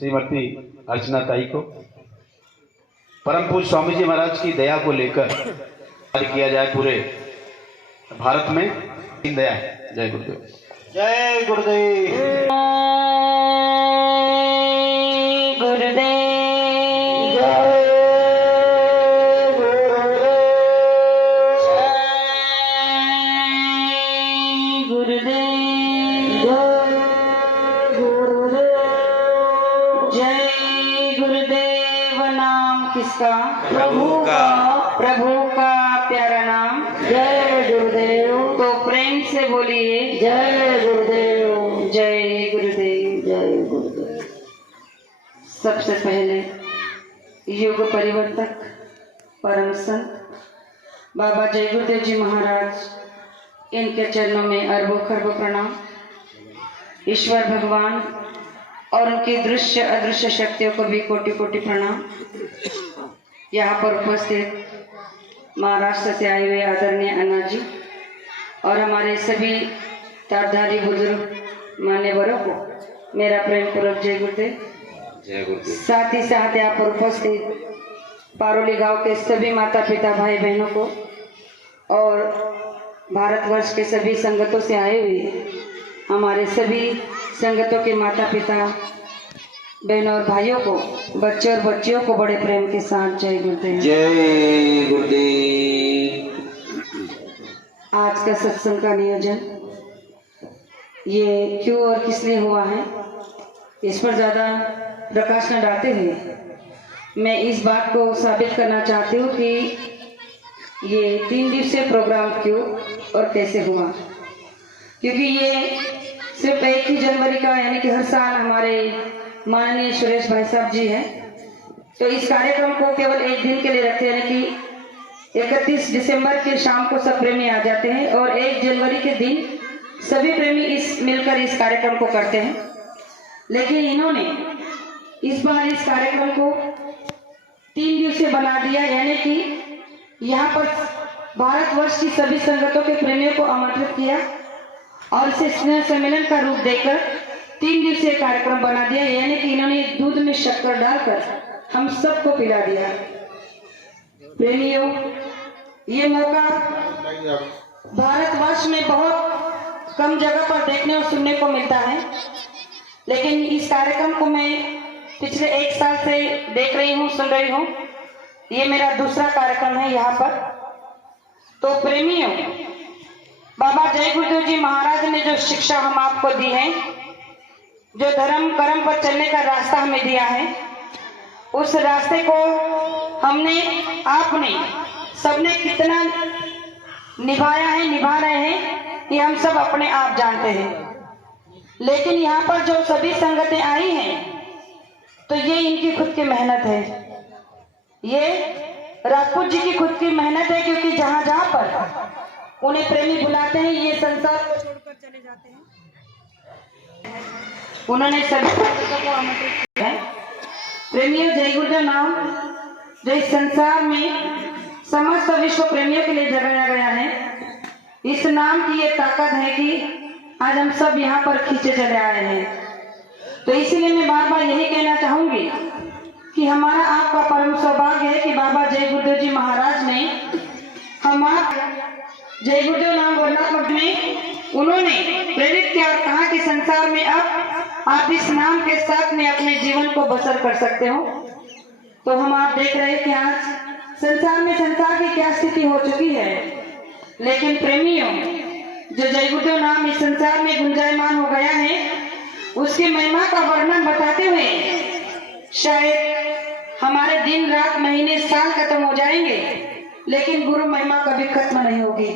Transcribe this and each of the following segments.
श्रीमती अर्चना ताई को परम पूज्य स्वामी जी महाराज की दया को लेकर किया जाए पूरे भारत में दया है। जय गुरुदेव। जय गुरुदेव। किसका? प्रभु का। प्रभु का प्यारा नाम जय गुरुदेव। तो प्रेम से बोलिए जय गुरुदेव। जय गुरुदेव। जय गुरुदेव। सबसे पहले युग परिवर्तक परम संत बाबा जय गुरुदेव जी महाराज, इनके चरणों में अरबों खरबों प्रणाम। ईश्वर भगवान और उनकी दृश्य अदृश्य शक्तियों को भी कोटि कोटि प्रणाम। यहाँ पर उपस्थित महाराष्ट्र से आए हुए आदरणीय अन्ना जी और हमारे सभी तारधारी बुजुर्ग मान्यवरों को मेरा प्रेम पूर्वक जय गुरुदेव। जय गुरुदेव। साथ ही साथ यहाँ पर उपस्थित पारोली गांव के सभी माता पिता भाई बहनों को और भारतवर्ष के सभी संगतों से आए हुए हमारे सभी संगतों के माता पिता बहनों और भाइयों को, बच्चे और बच्चियों को बड़े प्रेम के साथ जय गुरुदेव। जय गुरुदेव। आज का सत्संग का नियोजन ये क्यों और किस लिए हुआ है, इस पर ज़्यादा प्रकाश न डालते हुए मैं इस बात को साबित करना चाहती हूँ कि ये 3 दिवसीय प्रोग्राम क्यों और कैसे हुआ। क्योंकि ये सिर्फ 1 ही जनवरी का यानी कि हर साल हमारे माननीय सुरेश भाई साहब जी हैं, तो इस कार्यक्रम को केवल 1 दिन के लिए रखते हैं, यानी कि 31 दिसंबर की शाम को सब प्रेमी आ जाते हैं और 1 जनवरी के दिन सभी प्रेमी मिलकर इस कार्यक्रम को करते हैं। लेकिन इन्होंने इस बार इस कार्यक्रम को 3 दिवसीय बना दिया, यानी कि यहाँ पर भारतवर्ष की सभी संगतों के प्रेमियों को आमंत्रित किया और इसे स्नेह सम्मेलन का रूप देकर 3 दिवसीय कार्यक्रम बना दिया, यानी कि इन्होंने दूध में शक्कर डालकर हम सबको पिला दिया। प्रेमियों, ये मौका भारतवर्ष में बहुत कम जगह पर देखने और सुनने को मिलता है, लेकिन इस कार्यक्रम को मैं पिछले 1 साल से देख रही हूँ, सुन रही हूँ। ये मेरा दूसरा कार्यक्रम है यहाँ पर। तो प्रेमियों, बाबा जय गुरुदेव जी महाराज ने जो शिक्षा हम आपको दी है, जो धर्म कर्म पर चलने का रास्ता हमें दिया है, उस रास्ते को हमने, आपने, सबने कितना निभाया है, निभा रहे हैं, ये हम सब अपने आप जानते हैं। लेकिन यहाँ पर जो सभी संगतें आई हैं, तो ये इनकी खुद की मेहनत है, ये राजपूत जी की खुद की मेहनत है। क्योंकि जहाँ जहाँ पर उन्हें प्रेमी बुलाते हैं, ये संसार को छोड़कर चले जाते हैं। उन्होंने सभी संगतों को आमंत्रित किया है। प्रेमियों, जय गुरुदेव नाम जो इस संसार में समस्त विश्व प्रेमियों के लिए जगाया गया है, इस नाम की ये ताकत है कि आज हम सब यहाँ पर खींचे चले आए हैं। तो इसीलिए मैं बार बार यही कहना चाहूंगी कि हमारा आपका परम सौभाग्य है कि बाबा जय गुरुदेव जी महाराज ने जय गुरुदेव नाम वर्णात्मक में उन्होंने प्रेरित किया और कहा कि संसार में अब आप इस नाम के साथ में अपने जीवन को बसर कर सकते हो। तो हम आप देख रहे हैं कि आज संसार में संसार की क्या स्थिति हो चुकी है, लेकिन प्रेमियों, जो जय गुरुदेव नाम इस संसार में गुंजायमान हो गया है, उसकी महिमा का वर्णन बताते हुए शायद हमारे दिन रात महीने साल खत्म हो जाएंगे, लेकिन गुरु महिमा कभी खत्म नहीं होगी।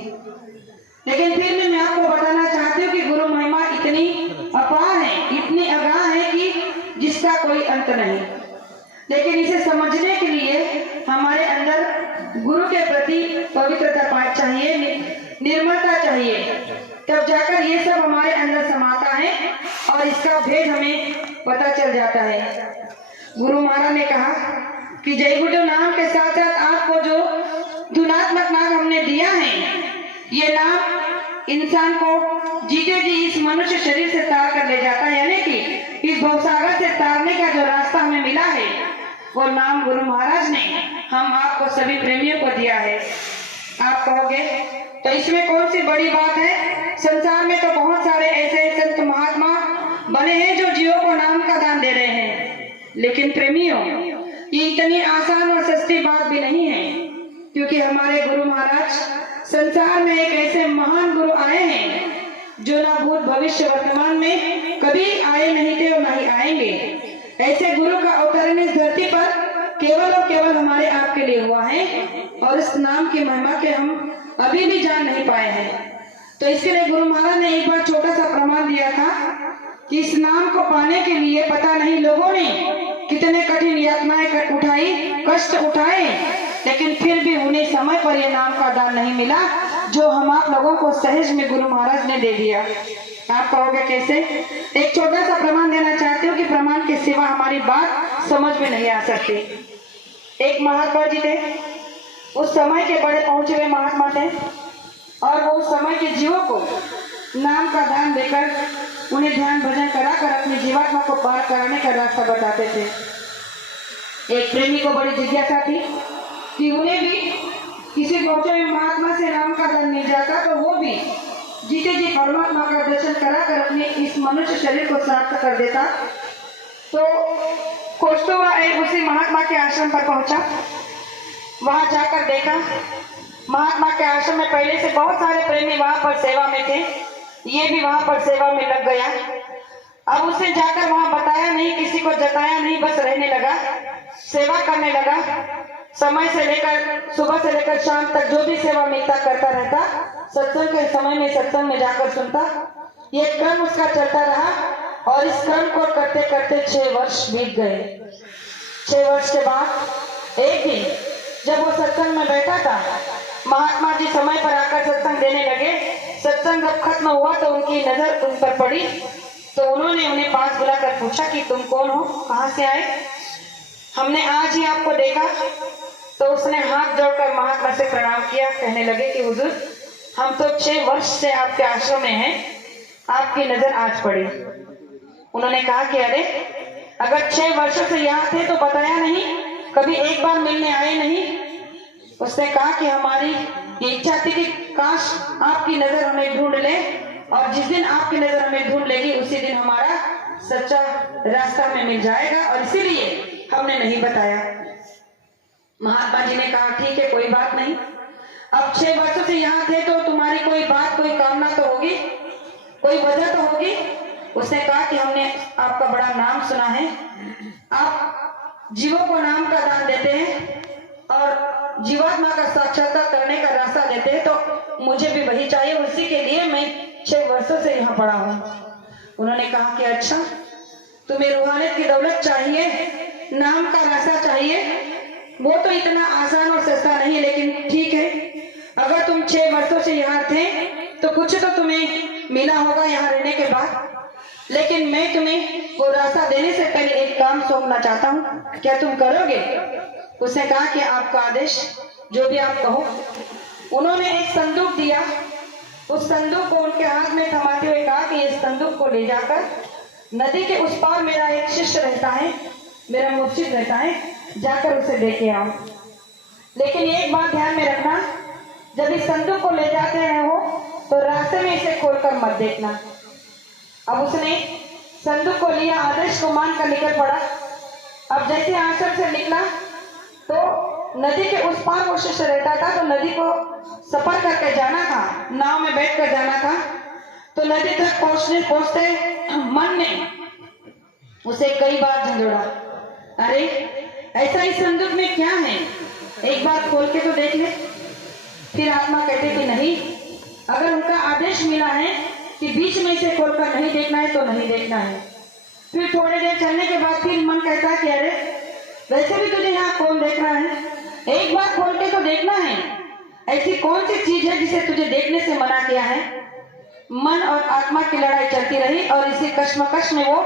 लेकिन फिर भी मैं आपको बताना चाहती हूँ कि गुरु महिमा इतनी अपार है, इतनी अगाध है कि जिसका कोई अंत नहीं। लेकिन इसे समझने के लिए हमारे अंदर गुरु के प्रति पवित्रता चाहिए, निर्मलता चाहिए, तब जाकर ये सब हमारे अंदर समाता है और इसका भेद हमें पता चल जाता है। गुरु महाराज ने कहा कि जय गुरुदेव नाम के साथ साथ आपको जो धुनात्मक नाम हमने दिया है, ये नाम इंसान को जीते जी इस मनुष्य शरीर से तार कर ले जाता है, यानी कि इस भवसागर से तारने का जो रास्ता हमें मिला है वो नाम गुरु महाराज ने हम आपको सभी प्रेमियों को दिया है। आप कहोगे तो इसमें कौन सी बड़ी बात है? संसार में तो बहुत सारे ऐसे संत महात्मा बने हैं जो जीवों को नाम का दान दे रहे हैं, लेकिन प्रेमियों ये इतनी आसान और सस्ती बात भी नहीं है, क्योंकि हमारे गुरु महाराज संसार में एक ऐसे महान गुरु आए हैं जो ना भूत भविष्य वर्तमान में कभी आए नहीं थे और ना ही आएंगे। ऐसे गुरु का अवतरण इस धरती पर केवल और केवल हमारे आपके लिए हुआ है और इस नाम की महिमा के हम अभी भी जान नहीं पाए हैं। तो इसके लिए गुरु महाराज ने एक बार छोटा सा प्रमाण दिया था कि इस नाम को पाने के लिए पता नहीं लोगों ने कितने कठिन यातनाएं उठाई, कष्ट उठाए, लेकिन फिर भी उन्हें समय पर यह नाम का दान नहीं मिला जो हम आप लोगों को सहज में गुरु महाराज ने दे दिया। आप कहोगे कैसे? एक छोटा सा प्रमाण देना चाहती हूँ कि प्रमाण के सिवा हमारी बात समझ में नहीं आ सकती। एक महात्मा जी थे, उस समय के बड़े पहुंचे हुए महात्मा थे और वो उस समय के जीवों को नाम का दान देकर उन्हें ध्यान भजन कराकर अपनी जीवात्मा को पार कराने का रास्ता बताते थे। एक प्रेमी को बड़ी जिज्ञासा थी कि उन्हें भी किसी पहुंचे हुए महात्मा से नाम का दान मिल जाता तो वो भी जीते जी परमात्मा का दर्शन कराकर अपने इस मनुष्य शरीर को समाप्त कर देता। तो खोजते हुआ उसी महात्मा के आश्रम पर पहुंचा। वहां जाकर देखा महात्मा के आश्रम में पहले से बहुत सारे प्रेमी वहां पर सेवा में थे, ये भी वहां पर सेवा में लग गया। अब उसने जाकर वहां बताया नहीं, किसी को जताया नहीं, बस रहने लगा, सेवा करने लगा। समय से लेकर सुबह से लेकर शाम तक जो भी सेवा मिलता करता रहता, सत्संग के समय में सत्संग में जाकर सुनता। ये क्रम उसका चलता रहा और इस क्रम को करते करते 6 वर्ष बीत गए। 6 वर्ष के बाद एक दिन जब वो सत्संग में बैठा था, महात्मा जी समय पर आकर सत्संग देने लगे। सत्संग जब खत्म हुआ तो उनकी नजर उन पर पड़ी, तो उन्होंने उन्हें पास बुलाकर पूछा कि तुम कौन हो, कहाँ से आए? हमने आज ही आपको देखा। तो उसने हाथ जोड़कर महात्मा से प्रणाम किया, कहने लगे कि हुजूर हम तो 6 वर्ष से आपके आश्रम में हैं, आपकी नजर आज पड़ी। उन्होंने कहा कि अरे अगर 6 वर्षों से यहाँ थे तो बताया नहीं, कभी एक बार मिलने आए नहीं। उसने कहा कि हमारी ये इच्छा थी कि काश आपकी नजर हमें ढूंढ ले, और जिस दिन आपकी नजर हमें ढूंढ लेगी उसी दिन हमारा सच्चा रास्ता हमें मिल जाएगा, और इसीलिए हमने नहीं बताया। महात्मा जी ने कहा ठीक है, कोई बात नहीं। अब 6 वर्षों से यहाँ थे तो तुम्हारी कोई बात, कोई कामना तो होगी, कोई वजह तो होगी। उसने कहा कि हमने आपका बड़ा नाम सुना है, आप जीवों को नाम का दान देते हैं और जीवात्मा का साक्षात्कार करने का रास्ता देते हैं, तो मुझे भी वही चाहिए, उसी के लिए मैं 6 वर्षों से यहाँ पड़ा हूँ। उन्होंने कहा कि अच्छा, तुम्हें रूहानियत की दौलत चाहिए, नाम का रास्ता चाहिए, वो तो इतना आसान और सस्ता नहीं, लेकिन ठीक है, अगर तुम 6 वर्षों से यहाँ थे तो कुछ तो तुम्हें मिला होगा यहाँ रहने के बाद, लेकिन मैं तुम्हें वो रास्ता देने से पहले एक काम सौंपना चाहता हूँ, क्या तुम करोगे? उसने कहा कि आपका आदेश, जो भी आप कहो। उन्होंने एक संदूक दिया, उस संदूक को उनके हाथ में थमाते हुए कहा कि इस संदूक को ले जाकर नदी के उस पार मेरा एक शिष्य रहता है, मेरा मुर्शिद रहता है, जाकर उसे लेके आओ। लेकिन एक बात ध्यान में रखना, जब इस संदूक को ले जाते हैं वो, तो रास्ते में इसे खोलकर मत देखना। अब उसने संदूक को लिया, आदेश को मानकर निकल पड़ा। अब जैसे आश्रम से निकला तो नदी के उस पार वो शिष्य रहता था, तो नदी को सफर करके जाना था, नाव में बैठकर जाना था। तो नदी तक पहुंचते मन ने उसे कई बार झंझोड़ा, अरे ऐसा इस संदूक में क्या है, एक बार खोल के तो देख ले। फिर आत्मा कहते कि नहीं, अगर उनका आदेश मिला है कि बीच में इसे खोलकर नहीं देखना है तो नहीं देखना है। फिर थोड़ी देर चलने के बाद फिर मन कहता कि अरे वैसे भी तुझे यहाँ कौन देख रहा है, एक बार खोल के तो देखना है, ऐसी कौन सी चीज है जिसे तुझे देखने से मना किया है। मन और आत्मा की लड़ाई चलती रही और इसी कश्मकश में वो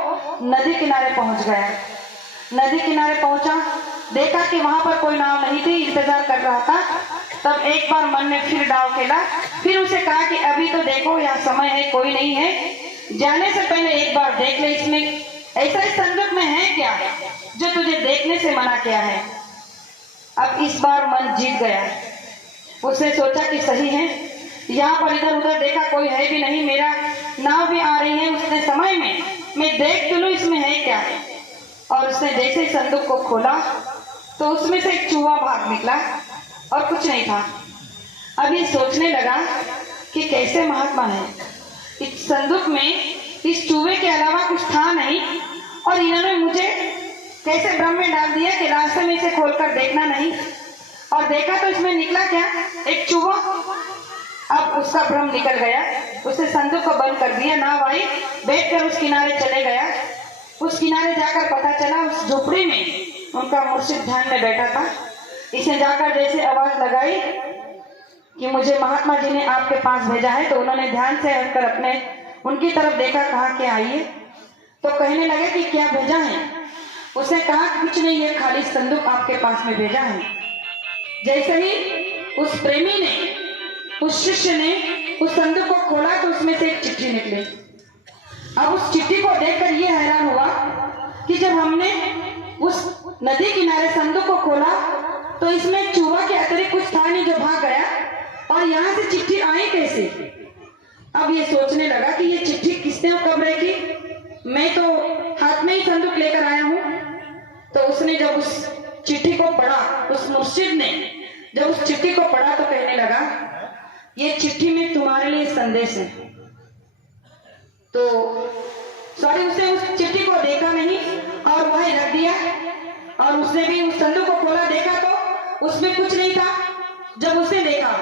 नदी किनारे पहुंच गया। नदी किनारे पहुंचा, देखा कि वहां पर कोई नाव नहीं थी, इंतजार कर रहा था। तब एक बार मन ने फिर डाव खेला, फिर उसे कहा कि अभी तो देखो, यहाँ समय है, कोई नहीं है, जाने से पहले एक बार देख ले इसमें ऐसा इस संदूक में है क्या जो तुझे देखने से मना किया है? अब इस बार मन जीत गया। उसने सोचा कि सही है, यहाँ पर इधर उधर देखा, कोई है भी नहीं, मेरा नाव भी आ रही है उतने समय में, मैं देख तो लूं इसमें है क्या। और उसने जैसे ही संदूक को खोला तो उसमें से एक चूहा भाग निकला और कुछ नहीं था। अब ये सोचने लगा कि कैसे महात्मा है, इस संदूक में इस चूहे के अलावा कुछ था नहीं और इन्होंने मुझे कैसे भ्रम में डाल दिया कि रास्ते में इसे खोलकर देखना नहीं, और देखा तो इसमें निकला क्या, एक चूहा। अब उसका भ्रम निकल गया, उसने संदूक को बंद कर दिया, नाव आई, बैठकर उस किनारे चले गया। उस किनारे जाकर पता चला उस झोपड़ी में उनका मुर्शिद ध्यान में बैठा था। इसने जाकर जैसे आवाज लगाई कि मुझे महात्मा जी ने आपके पास भेजा है, तो उन्होंने ध्यान से हटकर अपने उनकी तरफ देखा, कहा कि आइए। तो कहने लगे कि क्या भेजा है? उसने कहा कुछ नहीं है, खाली संदूक आपके पास में भेजा है। जैसे ही उस प्रेमी ने, उस शिष्य ने उस संदूक को खोला तो उसमें से एक चिट्ठी निकली। अब उस चिट्ठी को देखकर ये हैरान हुआ कि जब हमने उस नदी किनारे संदूक को खोला तो इसमें चूहा के अतिरिक्त कुछ था नहीं जो भाग गया, और यहाँ से चिट्ठी आई कैसे? अब ये सोचने लगा कि ये चिट्ठी किसने और कब रखी, मैं तो हाथ में ही संदूक लेकर आया हूँ। तो उसने जब उस चिट्ठी को पढ़ा, उस मुर्शिद ने जब उस चिट्ठी को पढ़ा तो कहने लगा ये चिट्ठी में तुम्हारे लिए संदेश है। तो सॉरी, उसने उस चिट्ठी को देखा नहीं और वहीं रख दिया, और उसने भी उस संदूक को खोला, देखा तो उसमें कुछ नहीं था। जब उसने देखा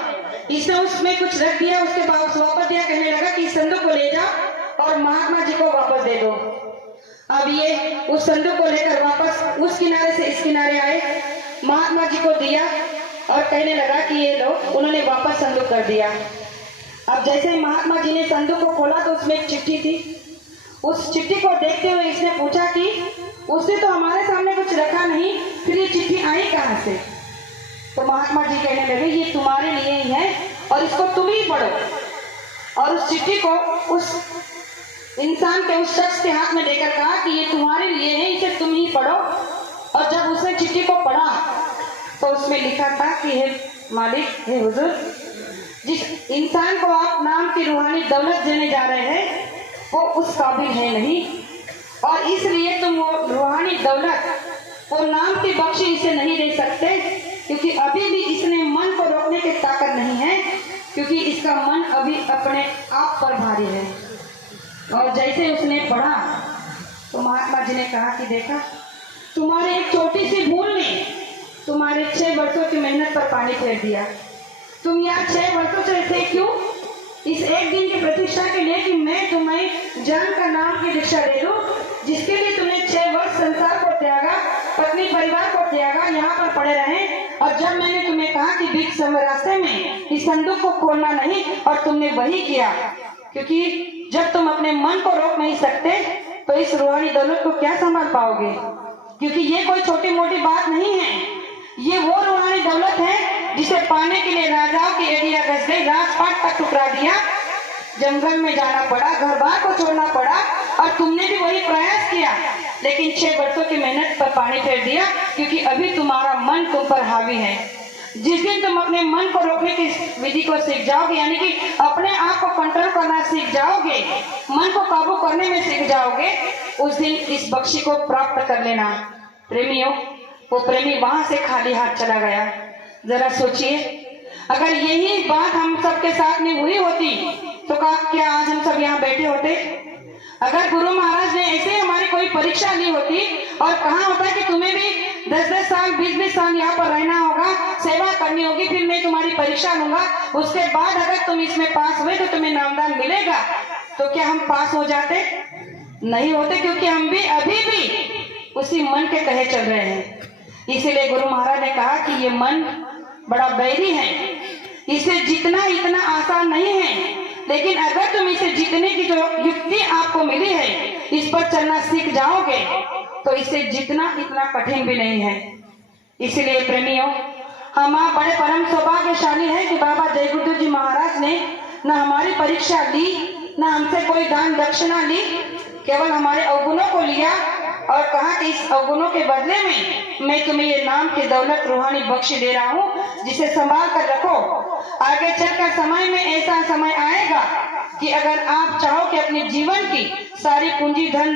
इसने उसमें कुछ रख दिया, उसके बाद वापस दिया, कहने लगा कि इस संदूक को ले जाओ और महात्मा जी को वापस दे दो। अब ये उस संदूक को लेकर वापस उस किनारे से इस किनारे आए, महात्मा जी को दिया और कहने लगा कि ये लो। उन्होंने वापस संदूक कर दिया। अब जैसे ही महात्मा जी ने संदूक को खोला तो उसमें एक चिट्ठी थी। उस चिट्ठी को देखते हुए इसने पूछा कि उसने तो हमारे सामने कुछ रखा नहीं, फिर ये चिट्ठी आई कहाँ से? तो महात्मा जी कहने लगे ये तुम्हारे लिए ही है और इसको तुम ही पढ़ो। और उस चिट्ठी को उस इंसान के, उस शख्स के हाथ में देकर कहा कि ये तुम्हारे लिए है, इसे तुम ही पढ़ो। और जब उसने चिट्ठी को पढ़ा तो उसमें लिखा था कि हे मालिक, हे हुजूर, जिस इंसान को आप नाम की रूहानी दौलत देने जा रहे हैं वो उस काबिल है नहीं, और इसलिए तुम वो रूहानी दौलत, वो नाम की बख्शी इसे नहीं दे सकते, क्योंकि अभी भी इसने मन को रोकने की ताकत नहीं है, क्योंकि इसका मन अभी अपने आप पर भारी है। और जैसे उसने पढ़ा तो महात्मा जी ने कहा कि देखा, तुम्हारे एक छोटी सी भूल ने तुम्हारे 6 वर्षों की मेहनत पर पानी फेर दिया। तुम यहाँ 6 वर्षों से थे क्यों? इस एक दिन की प्रतीक्षा के लिए कि मैं तुम्हें जान का नाम की दीक्षा दे दूं, जिसके लिए तुमने 6 वर्ष संसार को त्यागा, पत्नी परिवार को त्यागा, यहाँ पर पड़े रहे। और जब मैंने तुम्हें कहा कि बीच समय रास्ते में इस संदूक को खोलना नहीं, और तुमने वही किया, क्योंकि जब तुम अपने मन को रोक नहीं सकते तो इस रूहानी दौलत को क्या संभाल पाओगे? क्योंकि ये कोई छोटी मोटी बात नहीं है, ये वो रूहानी दौलत है जिसे पाने के लिए राजाओं की एड़ियां घस गई, राजपाट का टुकड़ा दिया, जंगल में जाना पड़ा, घर बार को छोड़ना पड़ा, और तुमने भी वही प्रयास किया, लेकिन 6 वर्षों की मेहनत पर पानी फेर दिया, क्योंकि अभी तुम्हारा मन तुम पर हावी है। जिस दिन तुम अपने मन को रोकने की विधि को सीख जाओगे, यानी कि अपने आप को कंट्रोल करना सीख जाओगे, मन को काबू करने में सीख जाओगे, उस दिन इस बख्शी को प्राप्त कर लेना। प्रेमियों, वो प्रेमी वहां से खाली हाथ चला गया। जरा सोचिए, अगर यही बात हम सबके साथ में हुई होती तो क्या आज हम सब यहाँ बैठे होते? अगर गुरु महाराज ने ऐसे हमारी कोई परीक्षा ली होती और कहा होता कि तुम्हें भी 10-10 साल 20-20 साल यहाँ पर रहना होगा, सेवा करनी होगी, फिर मैं तुम्हारी परीक्षा लूंगा, उसके बाद अगर तुम इसमें पास हुए तो तुम्हें नामदान मिलेगा, तो क्या हम पास हो जाते? नहीं होते, क्योंकि हम भी अभी भी उसी मन के कहे चल रहे हैं। इसीलिए गुरु महाराज ने कहा कि ये मन बड़ा बैरी है, इसे जीतना इतना आसान नहीं है, लेकिन अगर तुम इसे जीतने की जो युक्ति आपको मिली है, इस पर चलना सीख जाओगे तो इसे जीतना इतना कठिन भी नहीं है। इसलिए प्रेमियों, हम आप बड़े परम सौभाग्यशाली हैं कि बाबा जय गुरु जी महाराज ने न हमारी परीक्षा ली, न हमसे कोई दान दक्षिणा ली, केवल हमारे अवगुणों को लिया और कहा कि इस अवगुणों के बदले में मैं तुम्हें ये नाम की दौलत रूहानी बख्श दे रहा हूँ, जिसे संभाल कर रखो। आगे चलकर समय में ऐसा समय आएगा कि अगर आप चाहो कि अपने जीवन की सारी पूंजी धन